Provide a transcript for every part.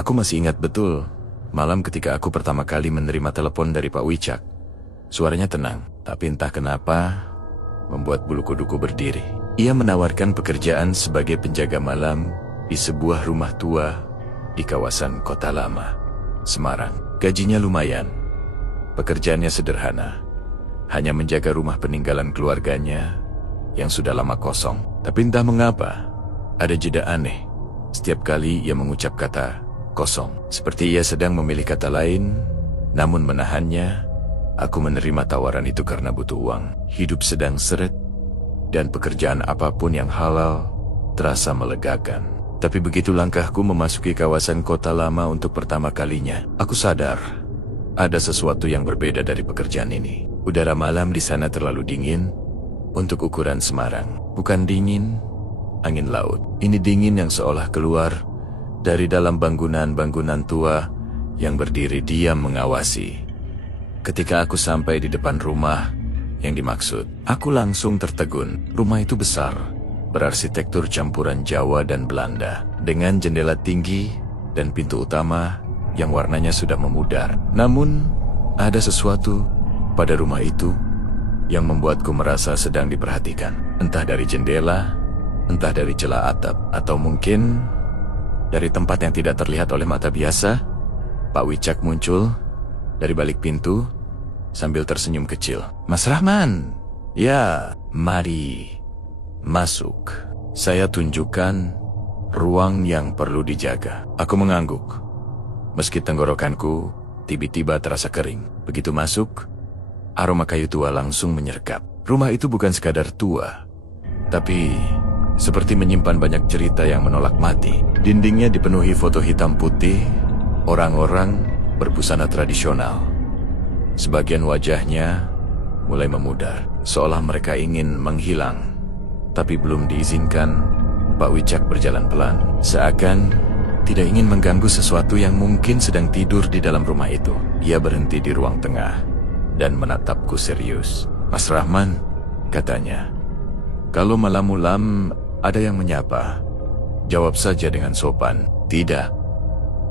Aku masih ingat betul malam ketika aku pertama kali menerima telepon dari Pak Wicak. Suaranya tenang, tapi entah kenapa membuat bulu kuduku berdiri. Ia menawarkan pekerjaan sebagai penjaga malam di sebuah rumah tua di kawasan Kota Lama, Semarang. Gajinya lumayan. Pekerjaannya sederhana, hanya menjaga rumah peninggalan keluarganya yang sudah lama kosong. Tapi entah mengapa, ada jeda aneh setiap kali ia mengucap kata kosong. Seperti ia sedang memilih kata lain, namun menahannya. Aku menerima tawaran itu karena butuh uang. Hidup sedang seret, dan pekerjaan apapun yang halal terasa melegakan. Tapi begitu langkahku memasuki kawasan Kota Lama untuk pertama kalinya, aku sadar ada sesuatu yang berbeda dari pekerjaan ini. Udara malam di sana terlalu dingin untuk ukuran Semarang. Bukan dingin angin laut. Ini dingin yang seolah keluar dari dalam bangunan-bangunan tua yang berdiri diam mengawasi. Ketika aku sampai di depan rumah yang dimaksud, aku langsung tertegun. Rumah itu besar, berarsitektur campuran Jawa dan Belanda, dengan jendela tinggi dan pintu utama yang warnanya sudah memudar. Namun, ada sesuatu pada rumah itu yang membuatku merasa sedang diperhatikan. Entah dari jendela, entah dari celah atap, atau mungkin dari tempat yang tidak terlihat oleh mata biasa. Pak Wicak muncul dari balik pintu sambil tersenyum kecil. Mas Rahman, ya, mari masuk. Saya tunjukkan ruang yang perlu dijaga. Aku mengangguk, meski tenggorokanku tiba-tiba terasa kering. Begitu masuk, aroma kayu tua langsung menyergap. Rumah itu bukan sekadar tua, tapi seperti menyimpan banyak cerita yang menolak mati. Dindingnya dipenuhi foto hitam putih, orang-orang berbusana tradisional. Sebagian wajahnya mulai memudar, seolah mereka ingin menghilang. Tapi belum diizinkan. Pak Wicak berjalan pelan, seakan tidak ingin mengganggu sesuatu yang mungkin sedang tidur di dalam rumah itu. Ia berhenti di ruang tengah dan menatapku serius. Mas Rahman, katanya, kalau malam-malam ada yang menyapa, jawab saja dengan sopan. Tidak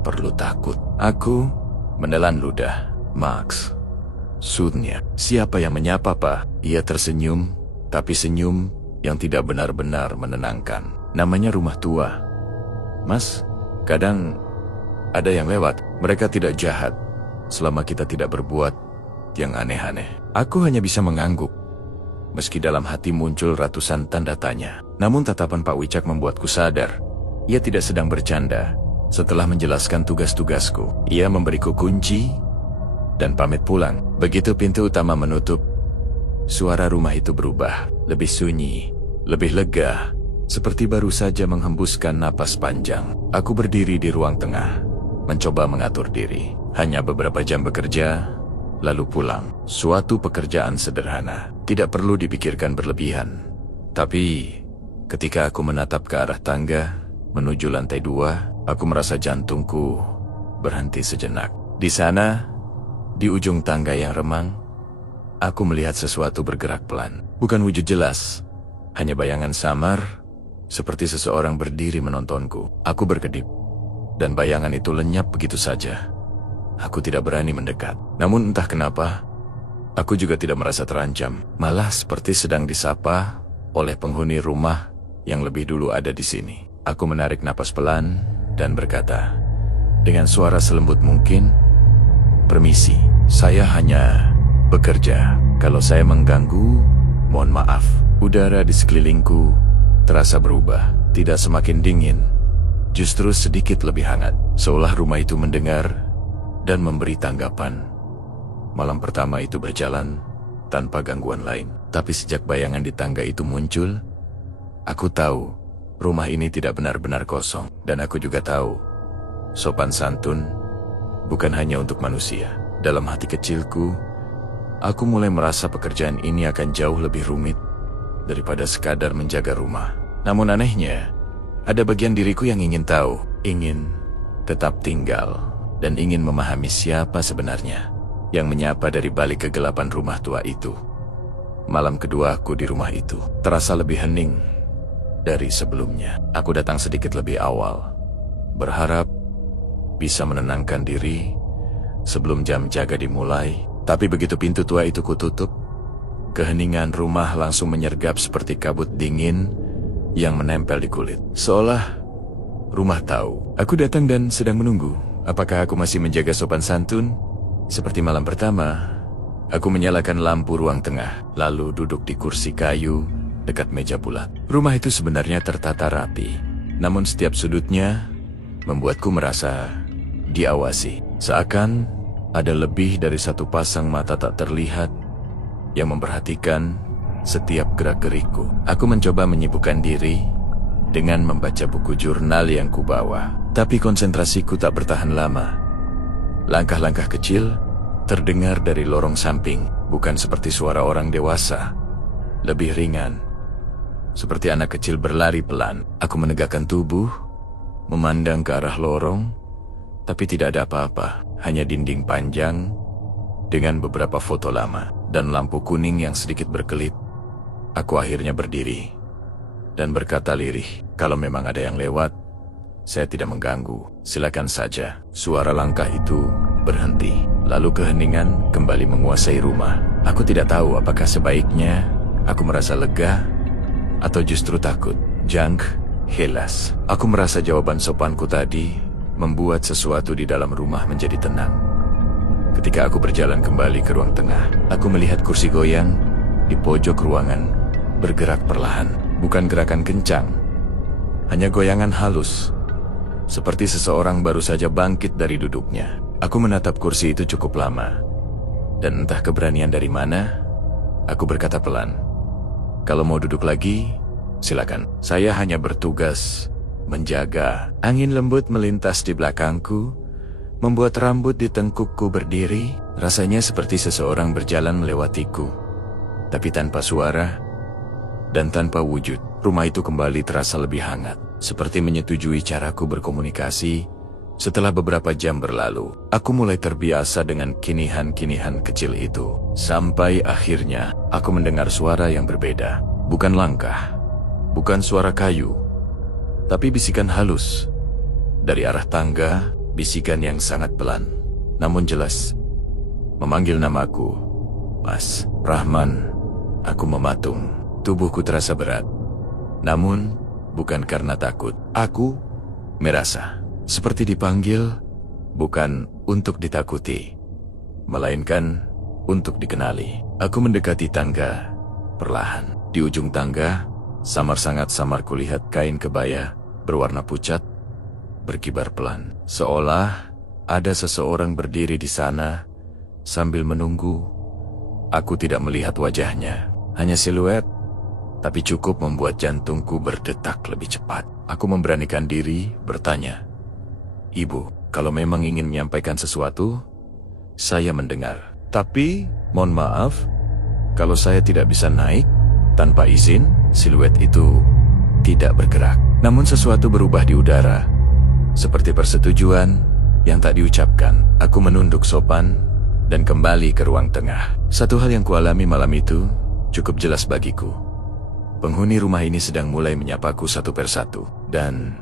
perlu takut. Aku menelan ludah. Maksudnya, siapa yang menyapa, Pak? Ia tersenyum, tapi senyum yang tidak benar-benar menenangkan. Namanya rumah tua. Mas, kadang ada yang lewat. Mereka tidak jahat selama kita tidak berbuat yang aneh-aneh. Aku hanya bisa mengangguk, meski dalam hati muncul ratusan tanda tanya. Namun tatapan Pak Wicak membuatku sadar ia tidak sedang bercanda. Setelah menjelaskan tugas-tugasku, ia memberiku kunci dan pamit pulang. Begitu pintu utama menutup, suara rumah itu berubah, lebih sunyi, lebih lega, seperti baru saja menghembuskan napas panjang. Aku berdiri di ruang tengah, mencoba mengatur diri. Hanya beberapa jam bekerja, lalu pulang. Suatu pekerjaan sederhana, tidak perlu dipikirkan berlebihan. Tapi ketika aku menatap ke arah tangga menuju lantai 2, aku merasa jantungku berhenti sejenak. Di sana, di ujung tangga yang remang, aku melihat sesuatu bergerak pelan. Bukan wujud jelas, hanya bayangan samar, seperti seseorang berdiri menontonku. Aku berkedip, dan bayangan itu lenyap begitu saja. Aku tidak berani mendekat. Namun entah kenapa, aku juga tidak merasa terancam. Malah seperti sedang disapa oleh penghuni rumah yang lebih dulu ada di sini. Aku menarik napas pelan dan berkata, dengan suara selembut mungkin, "Permisi, saya hanya bekerja. Kalau saya mengganggu, mohon maaf." Udara di sekelilingku terasa berubah, tidak semakin dingin, justru sedikit lebih hangat, seolah rumah itu mendengar dan memberi tanggapan. Malam pertama itu berjalan tanpa gangguan lain, tapi sejak bayangan di tangga itu muncul, aku tahu rumah ini tidak benar-benar kosong. Dan aku juga tahu, sopan santun bukan hanya untuk manusia. Dalam hati kecilku, aku mulai merasa pekerjaan ini akan jauh lebih rumit daripada sekadar menjaga rumah. Namun anehnya, ada bagian diriku yang ingin tahu, ingin tetap tinggal, dan ingin memahami siapa sebenarnya yang menyapa dari balik kegelapan rumah tua itu. Malam kedua aku di rumah itu terasa lebih hening dari sebelumnya. Aku datang sedikit lebih awal, berharap bisa menenangkan diri sebelum jam jaga dimulai. Tapi begitu pintu tua itu kututup, keheningan rumah langsung menyergap seperti kabut dingin yang menempel di kulit. Seolah rumah tahu aku datang dan sedang menunggu. Apakah aku masih menjaga sopan santun? Seperti malam pertama, aku menyalakan lampu ruang tengah, lalu duduk di kursi kayu dekat meja bulat. Rumah itu sebenarnya tertata rapi, namun setiap sudutnya membuatku merasa diawasi. Seakan ada lebih dari satu pasang mata tak terlihat yang memperhatikan setiap gerak-gerikku. Aku mencoba menyibukkan diri dengan membaca buku jurnal yang kubawa, tapi konsentrasiku tak bertahan lama. Langkah-langkah kecil terdengar dari lorong samping, bukan seperti suara orang dewasa, lebih ringan, seperti anak kecil berlari pelan. Aku menegakkan tubuh, memandang ke arah lorong, tapi tidak ada apa-apa, hanya dinding panjang dengan beberapa foto lama dan lampu kuning yang sedikit berkelip. Aku akhirnya berdiri dan berkata lirih, kalau memang ada yang lewat, saya tidak mengganggu, silakan saja. Suara langkah itu berhenti, lalu keheningan kembali menguasai rumah. Aku tidak tahu apakah sebaiknya aku merasa lega atau justru takut. Jang, helas. Aku merasa jawaban sopanku tadi membuat sesuatu di dalam rumah menjadi tenang. Ketika aku berjalan kembali ke ruang tengah, aku melihat kursi goyang di pojok ruangan bergerak perlahan. Bukan gerakan kencang, hanya goyangan halus, seperti seseorang baru saja bangkit dari duduknya. Aku menatap kursi itu cukup lama, dan entah keberanian dari mana, aku berkata pelan, kalau mau duduk lagi, silakan. Saya hanya bertugas menjaga. Angin lembut melintas di belakangku, membuat rambut di tengkukku berdiri. Rasanya seperti seseorang berjalan melewatiku, tapi tanpa suara dan tanpa wujud. Rumah itu kembali terasa lebih hangat, seperti menyetujui caraku berkomunikasi. Setelah beberapa jam berlalu, aku mulai terbiasa dengan kinihan-kinihan kecil itu. Sampai akhirnya, aku mendengar suara yang berbeda. Bukan langkah, bukan suara kayu, tapi bisikan halus. Dari arah tangga, bisikan yang sangat pelan, namun jelas, memanggil namaku. Mas Rahman. Aku mematung. Tubuhku terasa berat. Namun, bukan karena takut. Aku merasa seperti dipanggil, bukan untuk ditakuti, melainkan untuk dikenali. Aku mendekati tangga perlahan. Di ujung tangga, sangat samar kulihat kain kebaya berwarna pucat berkibar pelan. Seolah ada seseorang berdiri di sana sambil menunggu. Aku tidak melihat wajahnya, hanya siluet, tapi cukup membuat jantungku berdetak lebih cepat. Aku memberanikan diri bertanya, Ibu, kalau memang ingin menyampaikan sesuatu, saya mendengar. Tapi, mohon maaf, kalau saya tidak bisa naik tanpa izin. Siluet itu tidak bergerak. Namun sesuatu berubah di udara, seperti persetujuan yang tak diucapkan. Aku menunduk sopan dan kembali ke ruang tengah. Satu hal yang kualami malam itu cukup jelas bagiku. Penghuni rumah ini sedang mulai menyapaku satu persatu. Dan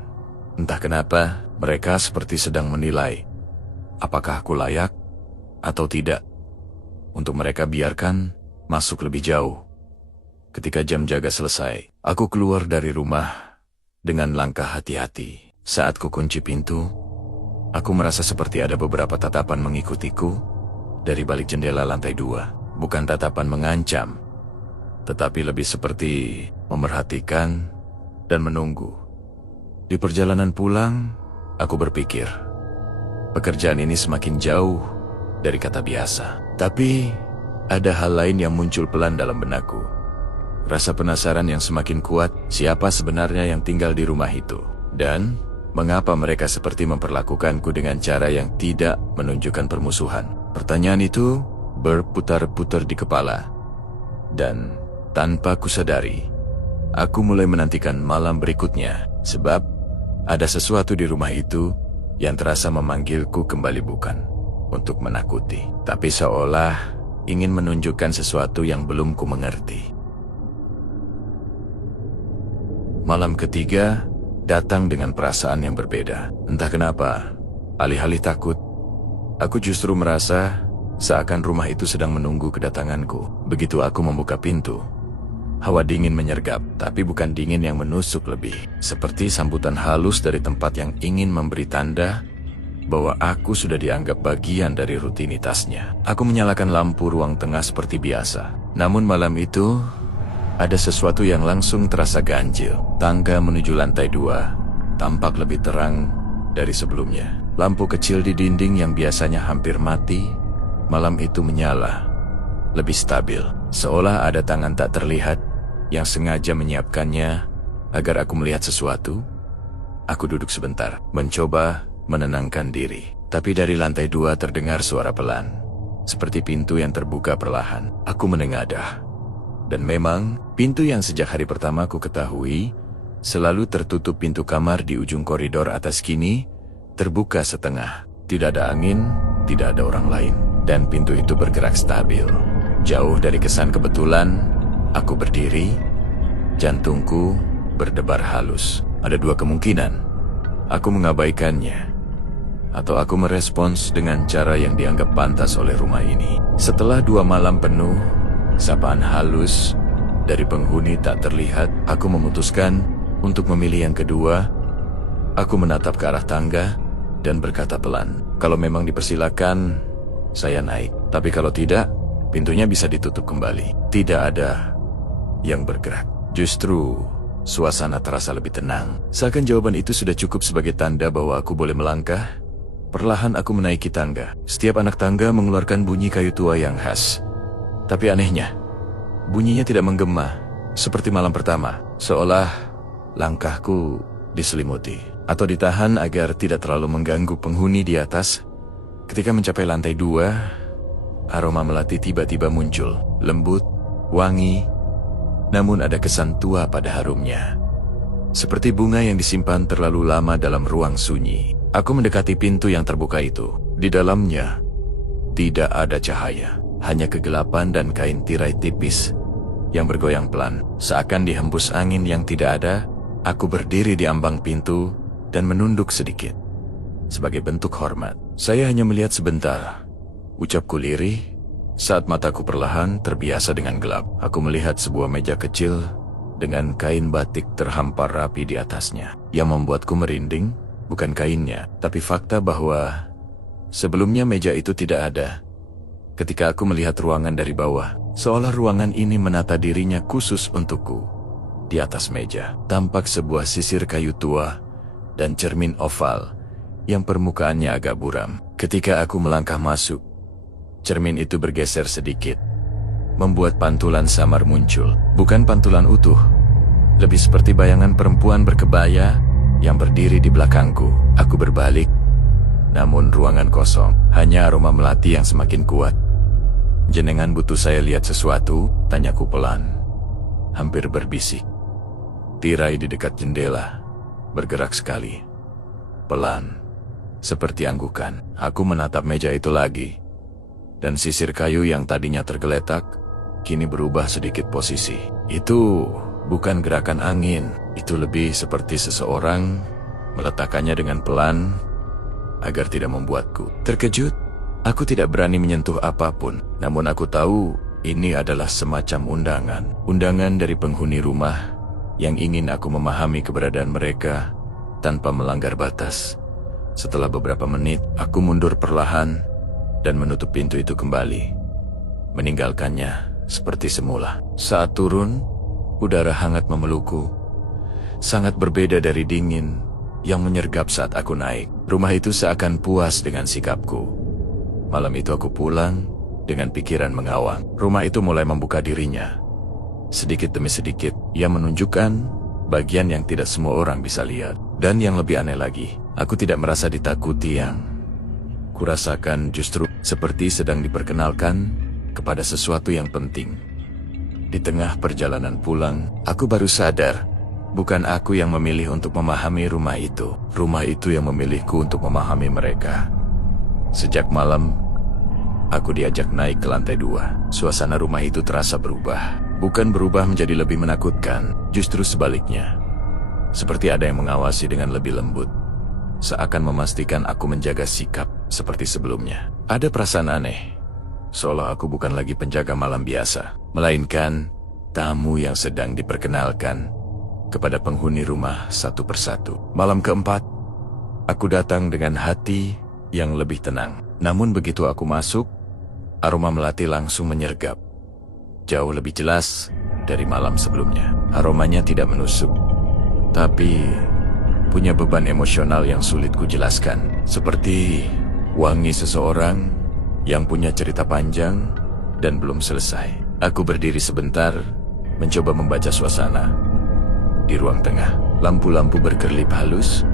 entah kenapa, mereka seperti sedang menilai apakah aku layak atau tidak untuk mereka biarkan masuk lebih jauh. Ketika jam jaga selesai, aku keluar dari rumah dengan langkah hati-hati. Saat ku kunci pintu, aku merasa seperti ada beberapa tatapan mengikutiku dari balik jendela lantai 2. Bukan tatapan mengancam, tetapi lebih seperti memerhatikan dan menunggu. Di perjalanan pulang, aku berpikir, pekerjaan ini semakin jauh dari kata biasa. Tapi, ada hal lain yang muncul pelan dalam benakku. Rasa penasaran yang semakin kuat, siapa sebenarnya yang tinggal di rumah itu. Dan, mengapa mereka seperti memperlakukanku dengan cara yang tidak menunjukkan permusuhan. Pertanyaan itu berputar-putar di kepala. Dan, tanpa kusadari, aku mulai menantikan malam berikutnya. Sebab, ada sesuatu di rumah itu yang terasa memanggilku kembali, bukan untuk menakuti, tapi seolah ingin menunjukkan sesuatu yang belum ku mengerti. Malam ketiga datang dengan perasaan yang berbeda. Entah kenapa, Alih-alih takut, aku justru merasa seakan rumah itu sedang menunggu kedatanganku. Begitu aku membuka pintu, hawa dingin menyergap, tapi bukan dingin yang menusuk lebih. Seperti sambutan halus dari tempat yang ingin memberi tanda bahwa aku sudah dianggap bagian dari rutinitasnya. Aku menyalakan lampu ruang tengah seperti biasa. Namun malam itu, ada sesuatu yang langsung terasa ganjil. Tangga menuju lantai 2 tampak lebih terang dari sebelumnya. Lampu kecil di dinding yang biasanya hampir mati, malam itu menyala, lebih stabil. Seolah ada tangan tak terlihat yang sengaja menyiapkannya agar aku melihat sesuatu. Aku duduk sebentar, mencoba menenangkan diri. Tapi dari lantai 2 terdengar suara pelan, seperti pintu yang terbuka perlahan. Aku menengadah. Dan memang, pintu yang sejak hari pertama aku ketahui selalu tertutup, pintu kamar di ujung koridor atas kini terbuka setengah. Tidak ada angin, tidak ada orang lain. Dan pintu itu bergerak stabil. Jauh dari kesan kebetulan, aku berdiri, jantungku berdebar halus. Ada dua kemungkinan. Aku mengabaikannya, atau aku merespons dengan cara yang dianggap pantas oleh rumah ini. Setelah 2 malam penuh sapaan halus dari penghuni tak terlihat, aku memutuskan untuk memilih yang kedua. Aku menatap ke arah tangga dan berkata pelan, kalau memang dipersilakan, saya naik. Tapi kalau tidak, pintunya bisa ditutup kembali. Tidak ada yang bergerak. Justru suasana terasa lebih tenang. Seakan jawaban itu sudah cukup sebagai tanda bahwa aku boleh melangkah. Perlahan aku menaiki tangga. Setiap anak tangga mengeluarkan bunyi kayu tua yang khas. Tapi anehnya, bunyinya tidak menggema seperti malam pertama. Seolah langkahku diselimuti atau ditahan agar tidak terlalu mengganggu penghuni di atas. Ketika mencapai lantai 2, aroma melati tiba-tiba muncul. Lembut, wangi, namun ada kesan tua pada harumnya. Seperti bunga yang disimpan terlalu lama dalam ruang sunyi. Aku mendekati pintu yang terbuka itu. Di dalamnya, tidak ada cahaya. Hanya kegelapan dan kain tirai tipis yang bergoyang pelan. Seakan dihembus angin yang tidak ada, aku berdiri di ambang pintu dan menunduk sedikit. Sebagai bentuk hormat, saya hanya melihat sebentar. Ucapku lirih saat mataku perlahan terbiasa dengan gelap. Aku melihat sebuah meja kecil dengan kain batik terhampar rapi di atasnya. Yang membuatku merinding bukan kainnya, tapi fakta bahwa sebelumnya meja itu tidak ada. Ketika aku melihat ruangan dari bawah, seolah ruangan ini menata dirinya khusus untukku. Di atas meja tampak sebuah sisir kayu tua dan cermin oval yang permukaannya agak buram. Ketika aku melangkah masuk, cermin itu bergeser sedikit, membuat pantulan samar muncul. Bukan pantulan utuh, lebih seperti bayangan perempuan berkebaya yang berdiri di belakangku. Aku berbalik, namun ruangan kosong. Hanya aroma melati yang semakin kuat. Jenengan butuh saya lihat sesuatu? Tanyaku pelan, hampir berbisik. Tirai di dekat jendela bergerak sekali, pelan, seperti anggukan. Aku menatap meja itu lagi, dan sisir kayu yang tadinya tergeletak kini berubah sedikit posisi. Itu bukan gerakan angin, itu lebih seperti seseorang meletakkannya dengan pelan agar tidak membuatku terkejut. Aku tidak berani menyentuh apapun, namun aku tahu ini adalah semacam undangan. Undangan dari penghuni rumah yang ingin aku memahami keberadaan mereka tanpa melanggar batas. Setelah beberapa menit, aku mundur perlahan dan menutup pintu itu kembali, meninggalkannya seperti semula. Saat turun, udara hangat memelukku, sangat berbeda dari dingin yang menyergap saat aku naik. Rumah itu seakan puas dengan sikapku. Malam itu aku pulang dengan pikiran mengawang. Rumah itu mulai membuka dirinya. Sedikit demi sedikit, ia menunjukkan bagian yang tidak semua orang bisa lihat. Dan yang lebih aneh lagi, aku tidak merasa ditakuti. Yang kurasakan justru seperti sedang diperkenalkan kepada sesuatu yang penting. Di tengah perjalanan pulang, aku baru sadar, bukan aku yang memilih untuk memahami rumah itu. Rumah itu yang memilihku untuk memahami mereka. Sejak malam, aku diajak naik ke lantai 2. Suasana rumah itu terasa berubah. Bukan berubah menjadi lebih menakutkan, justru sebaliknya. Seperti ada yang mengawasi dengan lebih lembut. seakan memastikan aku menjaga sikap seperti sebelumnya. Ada perasaan aneh, seolah aku bukan lagi penjaga malam biasa, melainkan tamu yang sedang diperkenalkan kepada penghuni rumah satu persatu. Malam keempat, aku datang dengan hati yang lebih tenang. Namun begitu aku masuk, aroma melati langsung menyergap. Jauh lebih jelas dari malam sebelumnya. Aromanya tidak menusuk, tapi punya beban emosional yang sulit kujelaskan. Seperti wangi seseorang yang punya cerita panjang dan belum selesai. Aku berdiri sebentar, mencoba membaca suasana. Di ruang tengah, lampu-lampu berkerlip halus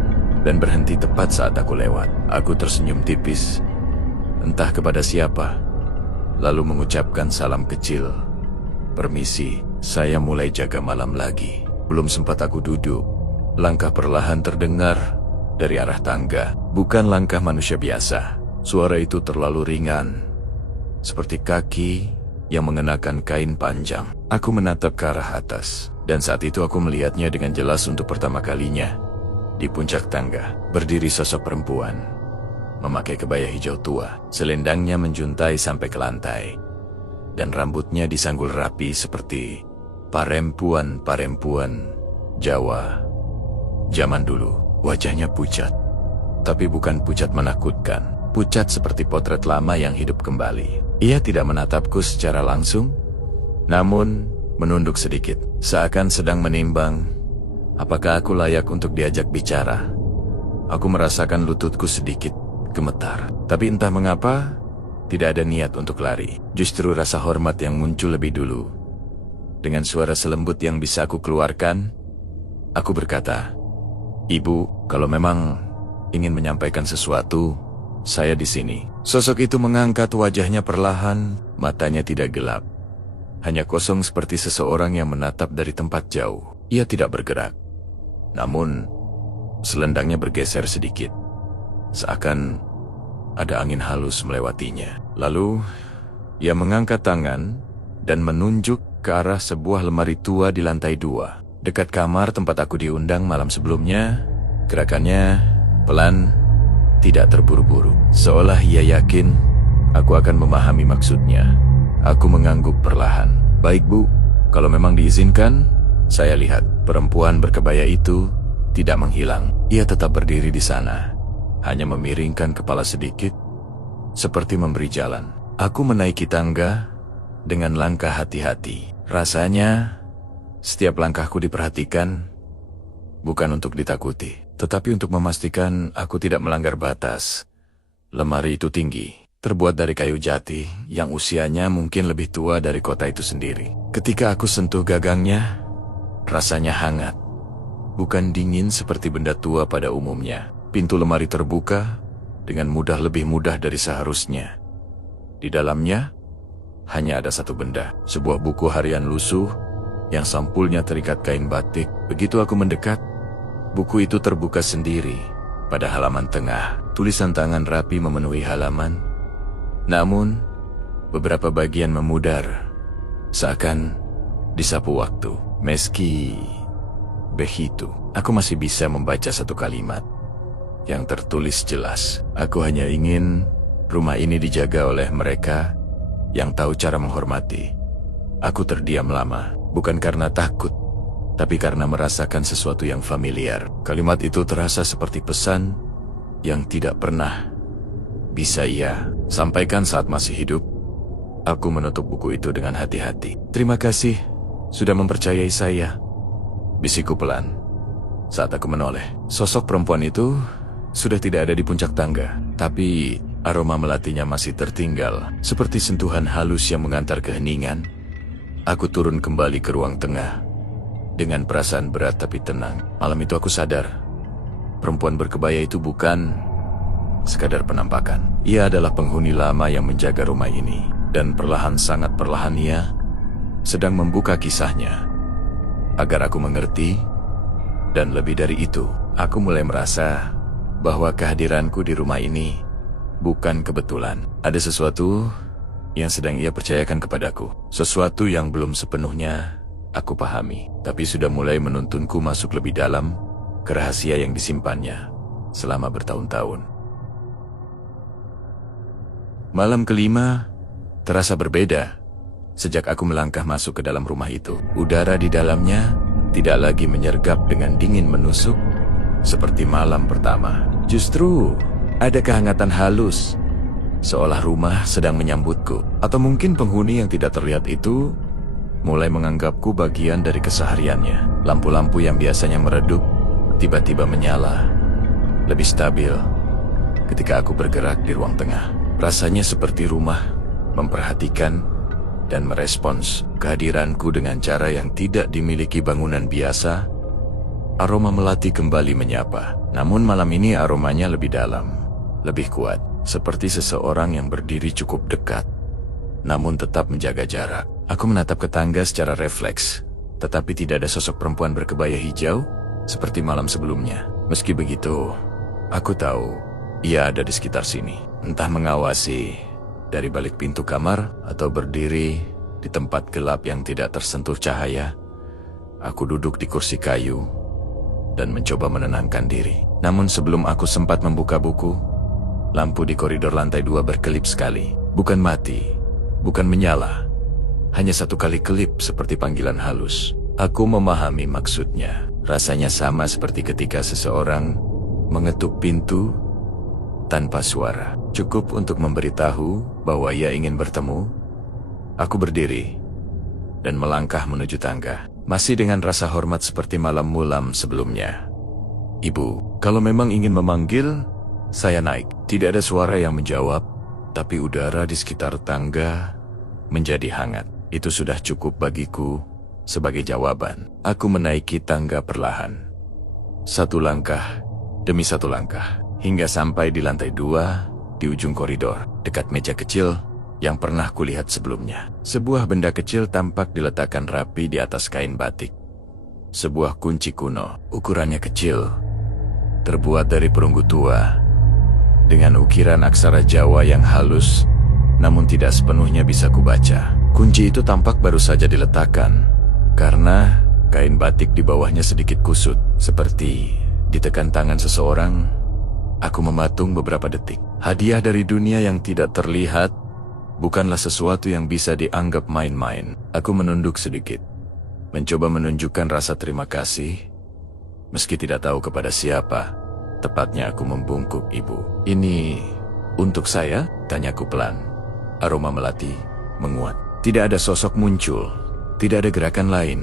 dan berhenti tepat saat aku lewat. Aku tersenyum tipis, entah kepada siapa, lalu mengucapkan salam kecil. Permisi, saya mulai jaga malam lagi. Belum sempat aku duduk, langkah perlahan terdengar dari arah tangga. Bukan langkah manusia biasa. Suara itu terlalu ringan, seperti kaki yang mengenakan kain panjang. Aku menatap ke arah atas, dan saat itu aku melihatnya dengan jelas untuk pertama kalinya. Di puncak tangga, berdiri sosok perempuan, memakai kebaya hijau tua. Selendangnya menjuntai sampai ke lantai, dan rambutnya disanggul rapi seperti parempuan-parempuan Jawa zaman dulu. Wajahnya pucat, tapi bukan pucat menakutkan. Pucat seperti potret lama yang hidup kembali. Ia tidak menatapku secara langsung, namun menunduk sedikit, seakan sedang menimbang apakah aku layak untuk diajak bicara. Aku merasakan lututku sedikit gemetar, tapi entah mengapa tidak ada niat untuk lari. Justru rasa hormat yang muncul lebih dulu. Dengan suara selembut yang bisa aku keluarkan, aku berkata, "Ibu, kalau memang ingin menyampaikan sesuatu, saya di sini." Sosok itu mengangkat wajahnya perlahan, matanya tidak gelap, hanya kosong seperti seseorang yang menatap dari tempat jauh. Ia tidak bergerak, namun selendangnya bergeser sedikit, seakan ada angin halus melewatinya. Lalu, ia mengangkat tangan dan menunjuk ke arah sebuah lemari tua di lantai 2, dekat kamar tempat aku diundang malam sebelumnya. Gerakannya pelan, tidak terburu-buru, seolah ia yakin aku akan memahami maksudnya. Aku mengangguk perlahan. "Baik, Bu, kalau memang diizinkan." Saya lihat perempuan berkebaya itu tidak menghilang. Ia tetap berdiri di sana, hanya memiringkan kepala sedikit, seperti memberi jalan. Aku menaiki tangga dengan langkah hati-hati. Rasanya setiap langkahku diperhatikan, bukan untuk ditakuti, tetapi untuk memastikan aku tidak melanggar batas. Lemari itu tinggi, terbuat dari kayu jati yang usianya mungkin lebih tua dari kota itu sendiri. Ketika aku sentuh gagangnya, rasanya hangat, bukan dingin seperti benda tua pada umumnya. Pintu lemari terbuka dengan mudah, lebih mudah dari seharusnya. Di dalamnya hanya ada satu benda, sebuah buku harian lusuh yang sampulnya terikat kain batik. Begitu aku mendekat, buku itu terbuka sendiri. Pada halaman tengah, tulisan tangan rapi memenuhi halaman. Namun, beberapa bagian memudar, seakan disapu waktu. Meski begitu, aku masih bisa membaca satu kalimat yang tertulis jelas. Aku hanya ingin rumah ini dijaga oleh mereka yang tahu cara menghormati. Aku terdiam lama, bukan karena takut, tapi karena merasakan sesuatu yang familiar. Kalimat itu terasa seperti pesan yang tidak pernah bisa ia sampaikan saat masih hidup. Aku menutup buku itu dengan hati-hati. "Terima kasih sudah mempercayai saya," bisikku pelan saat aku menoleh. Sosok perempuan itu sudah tidak ada di puncak tangga, tapi aroma melatinya masih tertinggal, seperti sentuhan halus yang mengantar keheningan. Aku turun kembali ke ruang tengah dengan perasaan berat tapi tenang. Malam itu aku sadar, perempuan berkebaya itu bukan sekadar penampakan. Ia adalah penghuni lama yang menjaga rumah ini, dan perlahan, sangat perlahan ia sedang membuka kisahnya agar aku mengerti. Dan lebih dari itu, aku mulai merasa bahwa kehadiranku di rumah ini bukan kebetulan. Ada sesuatu yang sedang ia percayakan kepadaku. Sesuatu yang belum sepenuhnya aku pahami, tapi sudah mulai menuntunku masuk lebih dalam ke rahasia yang disimpannya. selama bertahun-tahun. Malam kelima terasa berbeda. Sejak aku melangkah masuk ke dalam rumah itu, udara di dalamnya tidak lagi menyergap dengan dingin menusuk seperti malam pertama. Justru ada kehangatan halus, seolah rumah sedang menyambutku. Atau mungkin penghuni yang tidak terlihat itu mulai menganggapku bagian dari kesehariannya. Lampu-lampu yang biasanya meredup tiba-tiba menyala, lebih stabil ketika aku bergerak di ruang tengah. Rasanya seperti rumah memperhatikan dan merespons kehadiranku dengan cara yang tidak dimiliki bangunan biasa. Aroma melati kembali menyapa. Namun malam ini aromanya lebih dalam, lebih kuat, seperti seseorang yang berdiri cukup dekat, namun tetap menjaga jarak. Aku menatap ke tangga secara refleks, tetapi tidak ada sosok perempuan berkebaya hijau seperti malam sebelumnya. Meski begitu, aku tahu ia ada di sekitar sini. Entah mengawasi dari balik pintu kamar atau berdiri di tempat gelap yang tidak tersentuh cahaya. Aku duduk di kursi kayu dan mencoba menenangkan diri. Namun sebelum aku sempat membuka buku, lampu di koridor lantai 2 berkelip sekali. Bukan mati, bukan menyala, hanya satu kali kelip seperti panggilan halus. Aku memahami maksudnya. Rasanya sama seperti ketika seseorang mengetuk pintu tanpa suara, cukup untuk memberitahu bahwa ia ingin bertemu. Aku berdiri dan melangkah menuju tangga, masih dengan rasa hormat seperti malam mulam sebelumnya. Ibu, kalau memang ingin memanggil, saya naik. Tidak ada suara yang menjawab, tapi udara di sekitar tangga menjadi hangat. Itu sudah cukup bagiku sebagai jawaban. Aku menaiki tangga perlahan, satu langkah demi satu langkah, hingga sampai di lantai 2 di ujung koridor, dekat meja kecil yang pernah kulihat sebelumnya. Sebuah benda kecil tampak diletakkan rapi di atas kain batik. Sebuah kunci kuno, ukurannya kecil, terbuat dari perunggu tua, dengan ukiran aksara Jawa yang halus, namun tidak sepenuhnya bisa kubaca. Kunci itu tampak baru saja diletakkan, karena kain batik di bawahnya sedikit kusut, seperti ditekan tangan seseorang. Aku mematung beberapa detik. Hadiah dari dunia yang tidak terlihat bukanlah sesuatu yang bisa dianggap main-main. Aku menunduk sedikit, mencoba menunjukkan rasa terima kasih, meski tidak tahu kepada siapa. Tepatnya aku membungkuk. Ibu, ini untuk saya? Tanyaku pelan. Aroma melati menguat. Tidak ada sosok muncul, tidak ada gerakan lain,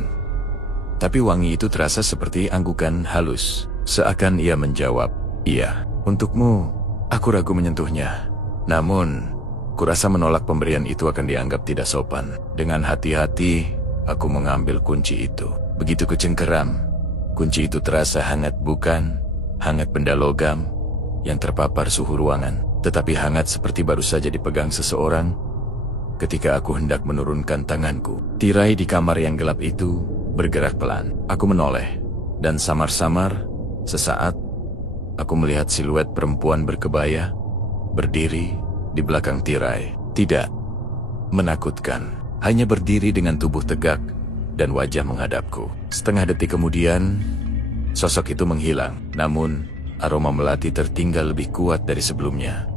tapi wangi itu terasa seperti anggukan halus. Seakan ia menjawab, iya, untukmu. Aku ragu menyentuhnya, namun kurasa menolak pemberian itu akan dianggap tidak sopan. Dengan hati-hati, aku mengambil kunci itu. Begitu kucengkeram, kunci itu terasa hangat. Bukan hangat benda logam yang terpapar suhu ruangan, tetapi hangat seperti baru saja dipegang seseorang ketika aku hendak menurunkan tanganku. Tirai di kamar yang gelap itu bergerak pelan. Aku menoleh, dan samar-samar sesaat aku melihat siluet perempuan berkebaya berdiri di belakang tirai. Tidak menakutkan, hanya berdiri dengan tubuh tegak dan wajah menghadapku. Setengah detik kemudian, sosok itu menghilang, namun aroma melati tertinggal lebih kuat dari sebelumnya.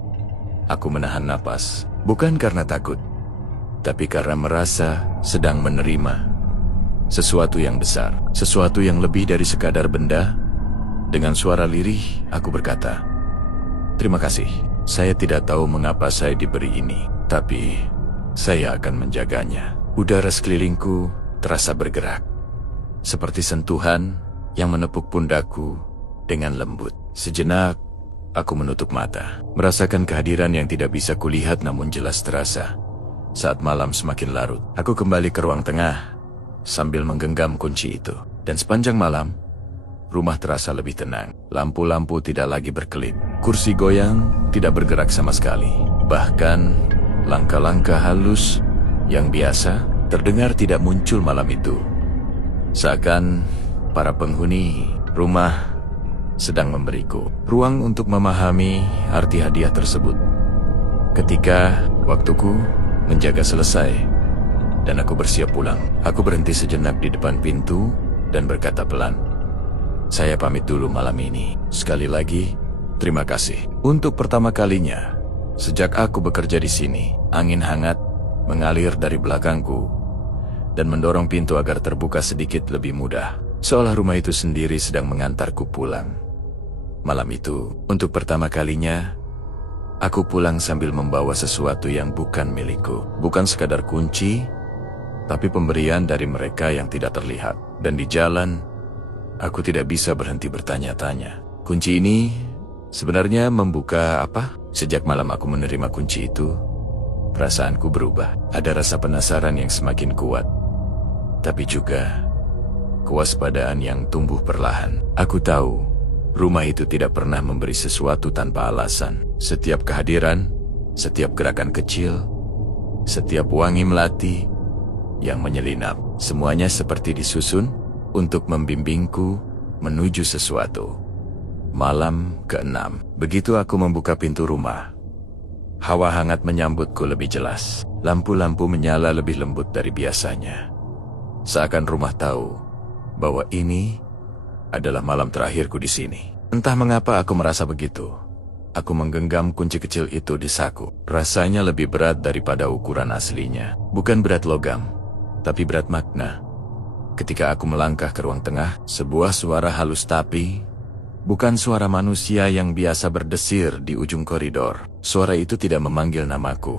Aku menahan napas, bukan karena takut, tapi karena merasa sedang menerima sesuatu yang besar, sesuatu yang lebih dari sekadar benda. Dengan suara lirih, aku berkata, "Terima kasih. Saya tidak tahu mengapa saya diberi ini, tapi saya akan menjaganya." Udara sekelilingku terasa bergerak, seperti sentuhan yang menepuk pundakku dengan lembut. Sejenak, aku menutup mata, merasakan kehadiran yang tidak bisa kulihat namun jelas terasa. Saat malam semakin larut, aku kembali ke ruang tengah sambil menggenggam kunci itu. Dan sepanjang malam, rumah terasa lebih tenang. Lampu-lampu tidak lagi berkelip. Kursi goyang tidak bergerak sama sekali. Bahkan, langkah-langkah halus yang biasa terdengar tidak muncul malam itu. Seakan para penghuni rumah sedang memberiku ruang untuk memahami arti hadiah tersebut. Ketika waktuku menjaga selesai dan aku bersiap pulang, aku berhenti sejenak di depan pintu dan berkata pelan, "Saya pamit dulu malam ini. Sekali lagi, Terima kasih. Untuk pertama kalinya, sejak aku bekerja di sini, angin hangat mengalir dari belakangku dan mendorong pintu agar terbuka sedikit lebih mudah. Seolah rumah itu sendiri sedang mengantarku pulang. Malam itu, untuk pertama kalinya, aku pulang sambil membawa sesuatu yang bukan milikku. Bukan sekadar kunci, tapi pemberian dari mereka yang tidak terlihat. Dan di jalan, aku tidak bisa berhenti bertanya-tanya. Kunci ini sebenarnya membuka apa? Sejak malam aku menerima kunci itu, perasaanku berubah. Ada rasa penasaran yang semakin kuat, tapi juga kewaspadaan yang tumbuh perlahan. Aku tahu rumah itu tidak pernah memberi sesuatu tanpa alasan. Setiap kehadiran, setiap gerakan kecil, setiap wangi melati yang menyelinap, semuanya seperti disusun untuk membimbingku menuju sesuatu. Malam ke-6, begitu aku membuka pintu rumah, hawa hangat menyambutku lebih jelas. Lampu-lampu menyala lebih lembut dari biasanya. Seakan rumah tahu bahwa ini adalah malam terakhirku di sini. Entah mengapa aku merasa begitu. Aku menggenggam kunci kecil itu di saku. Rasanya lebih berat daripada ukuran aslinya. Bukan berat logam, tapi berat makna. Ketika aku melangkah ke ruang tengah, sebuah suara halus tapi bukan suara manusia yang biasa berdesir di ujung koridor. Suara itu tidak memanggil namaku,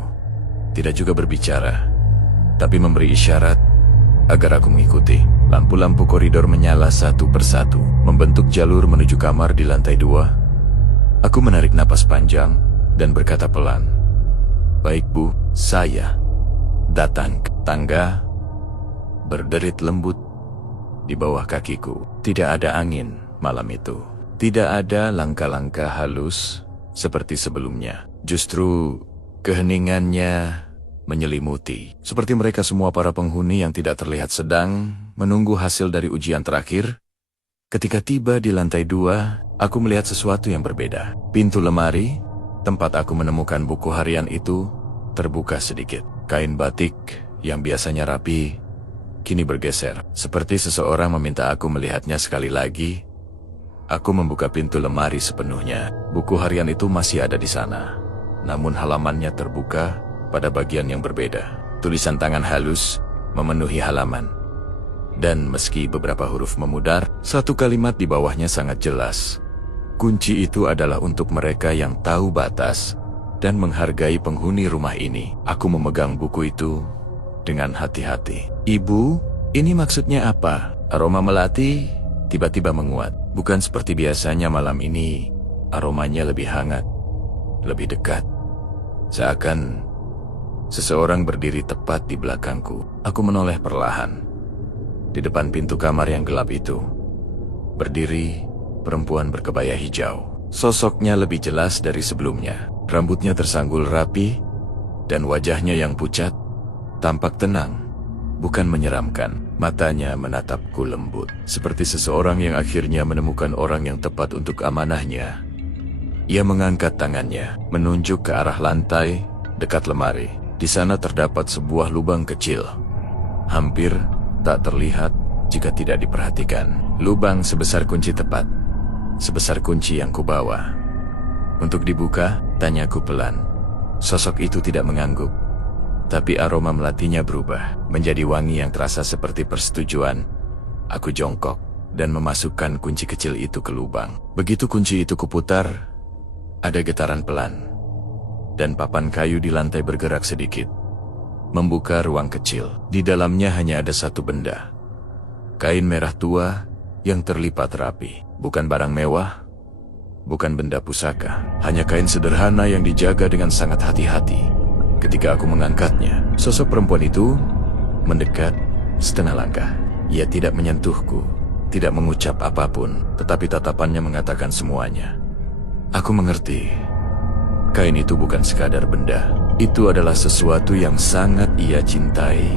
tidak juga berbicara, tapi memberi isyarat agar aku mengikuti. Lampu-lampu koridor menyala satu persatu, membentuk jalur menuju kamar di lantai 2. Aku menarik napas panjang dan berkata pelan, "Baik Bu, saya datang." Tangga berderit lembut di bawah kakiku. Tidak ada angin malam itu. Tidak ada langkah-langkah halus seperti sebelumnya. Justru keheningannya menyelimuti. Seperti mereka semua para penghuni yang tidak terlihat sedang menunggu hasil dari ujian terakhir. Ketika tiba di lantai 2, aku melihat sesuatu yang berbeda. Pintu lemari, tempat aku menemukan buku harian itu, terbuka sedikit. Kain batik yang biasanya rapi, kini bergeser. Seperti seseorang meminta aku melihatnya sekali lagi. Aku membuka pintu lemari sepenuhnya. Buku harian itu masih ada di sana. Namun halamannya terbuka pada bagian yang berbeda. Tulisan tangan halus memenuhi halaman. Dan meski beberapa huruf memudar, satu kalimat di bawahnya sangat jelas. Kunci itu adalah untuk mereka yang tahu batas dan menghargai penghuni rumah ini. Aku memegang buku itu dengan hati-hati. "Ibu, ini maksudnya apa?" Aroma melati tiba-tiba menguat. Bukan seperti biasanya malam ini, aromanya lebih hangat, lebih dekat. Seakan seseorang berdiri tepat di belakangku. Aku menoleh perlahan. Di depan pintu kamar yang gelap itu, berdiri perempuan berkebaya hijau. Sosoknya lebih jelas dari sebelumnya. Rambutnya tersanggul rapi, dan wajahnya yang pucat tampak tenang, bukan menyeramkan. Matanya menatapku lembut, seperti seseorang yang akhirnya menemukan orang yang tepat untuk amanahnya. Ia mengangkat tangannya, menunjuk ke arah lantai dekat lemari. Di sana terdapat sebuah lubang kecil, hampir tak terlihat jika tidak diperhatikan. Lubang sebesar kunci tepat, sebesar kunci yang kubawa. "Untuk dibuka?" tanyaku pelan. Sosok itu tidak mengangguk, tapi aroma melatinya berubah menjadi wangi yang terasa seperti persetujuan. Aku jongkok dan memasukkan kunci kecil itu ke lubang. Begitu kunci itu kuputar, ada getaran pelan, dan papan kayu di lantai bergerak sedikit, membuka ruang kecil. Di dalamnya hanya ada satu benda. Kain merah tua yang terlipat rapi. Bukan barang mewah, bukan benda pusaka. Hanya kain sederhana yang dijaga dengan sangat hati-hati. Ketika aku mengangkatnya, sosok perempuan itu mendekat setengah langkah. Ia tidak menyentuhku, tidak mengucap apapun, tetapi tatapannya mengatakan semuanya. Aku mengerti. Kain itu bukan sekadar benda. Itu adalah sesuatu yang sangat ia cintai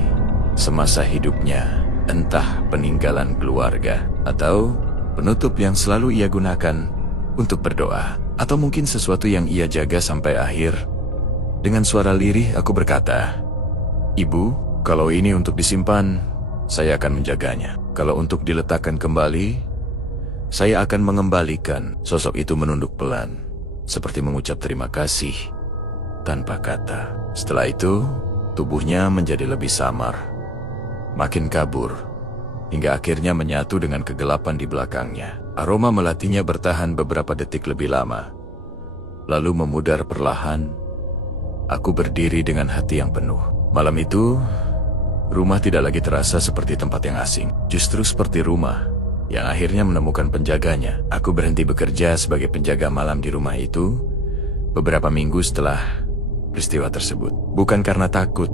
semasa hidupnya. Entah peninggalan keluarga, atau penutup yang selalu ia gunakan untuk berdoa, atau mungkin sesuatu yang ia jaga sampai akhir. Dengan suara lirih aku berkata, "Ibu, kalau ini untuk disimpan, saya akan menjaganya. Kalau untuk diletakkan kembali, saya akan mengembalikan." Sosok itu menunduk pelan, seperti mengucap terima kasih tanpa kata. Setelah itu, tubuhnya menjadi lebih samar, makin kabur, hingga akhirnya menyatu dengan kegelapan di belakangnya. Aroma melatinya bertahan beberapa detik lebih lama, lalu memudar perlahan. Aku berdiri dengan hati yang penuh. Malam itu, rumah tidak lagi terasa seperti tempat yang asing, justru seperti rumah yang akhirnya menemukan penjaganya. Aku berhenti bekerja sebagai penjaga malam di rumah itu beberapa minggu setelah peristiwa tersebut. Bukan karena takut,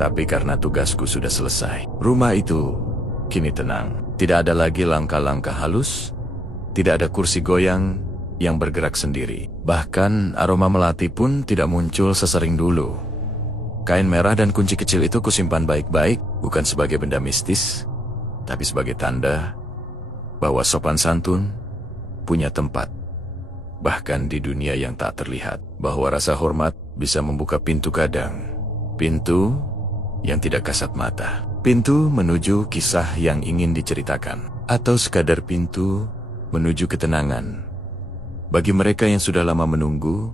tapi karena tugasku sudah selesai. Rumah itu kini tenang. Tidak ada lagi langkah-langkah halus, tidak ada kursi goyang yang bergerak sendiri. Bahkan aroma melati pun tidak muncul sesering dulu. Kain merah dan kunci kecil itu kusimpan baik-baik, bukan sebagai benda mistis, tapi sebagai tanda bahwa sopan santun punya tempat, bahkan di dunia yang tak terlihat. Bahwa rasa hormat bisa membuka pintu kadang, pintu yang tidak kasat mata, pintu menuju kisah yang ingin diceritakan, atau sekadar pintu menuju ketenangan. Bagi mereka yang sudah lama menunggu,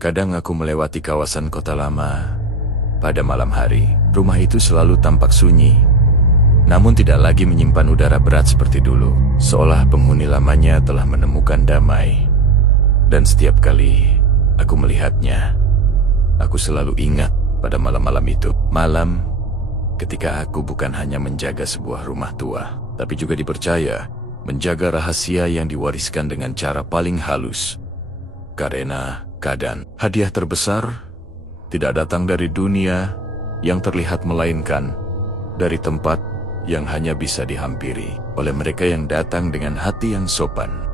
kadang aku melewati kawasan kota lama pada malam hari. Rumah itu selalu tampak sunyi, namun tidak lagi menyimpan udara berat seperti dulu, seolah penghuni lamanya telah menemukan damai. Dan setiap kali aku melihatnya, aku selalu ingat pada malam-malam itu. Malam ketika aku bukan hanya menjaga sebuah rumah tua, tapi juga dipercaya menjaga rahasia yang diwariskan dengan cara paling halus. Karena kadang hadiah terbesar tidak datang dari dunia yang terlihat, melainkan dari tempat yang hanya bisa dihampiri oleh mereka yang datang dengan hati yang sopan.